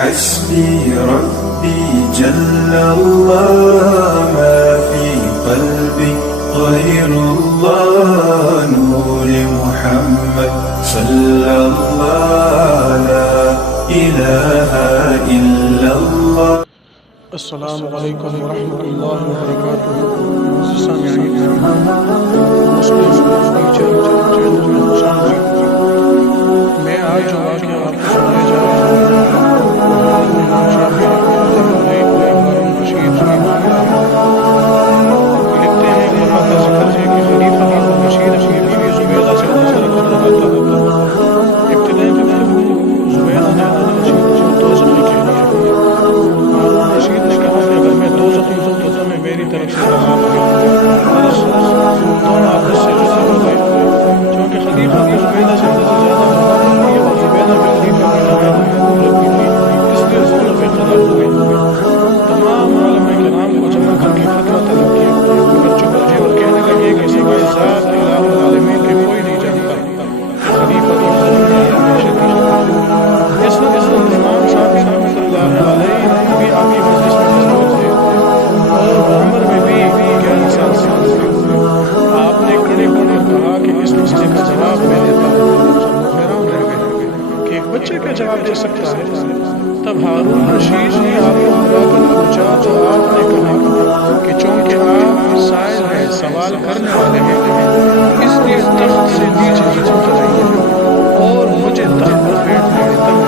حسبي ربي جل الله ما في قلبي غير الله نور محمد صلى الله لا إله إلا الله. السلام علیکم ورحمۃ اللہ وبرکاتہ. سامعین میں آج جو واقعہ آپ کو سنانے جا رہا ہوں لکھتے ہیں کہ وہاں کا ذکر ہے کہ خلیفہ رشید اپنی بیوی زبیدہ سے منظر کر رہا تھا. ابتدائی زبیدہ نے رشید کو دوزخ میں کہہ دیا. رشید نے کہا کہ اگر میں دوزخ میں ہوں تو تمہیں میری طرف سے عذاب ملے. دونوں آپس سے جدا ہو گئے کیونکہ خلیفہ کی زبیدہ سے زیادہ محبت تھی اور زبیدہ میں خلیفہ کی زیادہ محبت رکھتی تھی، اس لیے دونوں بے قرار ہوئے. تمام علماء کرام کو جمع کر کے فتویٰ طلب کیا مگر چپ رہے اور کہنے لگے کہ سوائے ذات الہ العالمین کے کوئی نہیں جانتا کہ خلیفہ کی خلیفہ یا معیشت ہے. اس وقت امام شافعی رحمۃ اللہ علیہ بھی آپ کی مجلس میں موجود تھے اور عمر میں بھی 11 سال سے ہوئے. آپ نے کھڑے ہونے کہا کہ اس مسئلے کا جواب میں دیتا ہوں. حیران رہ گئے کہ ایک بچے کا جواب دے سکتا ہے. تب ہارون رشید نے آپ کو بلا کر پوچھا تو آپ نے کہا کہ چونکہ آپ سائل ہیں، سوال کرنے والے ہیں، اس لیے تخت سے نیچے اتر رہی ہے اور مجھے تخت پر بیٹھنے تب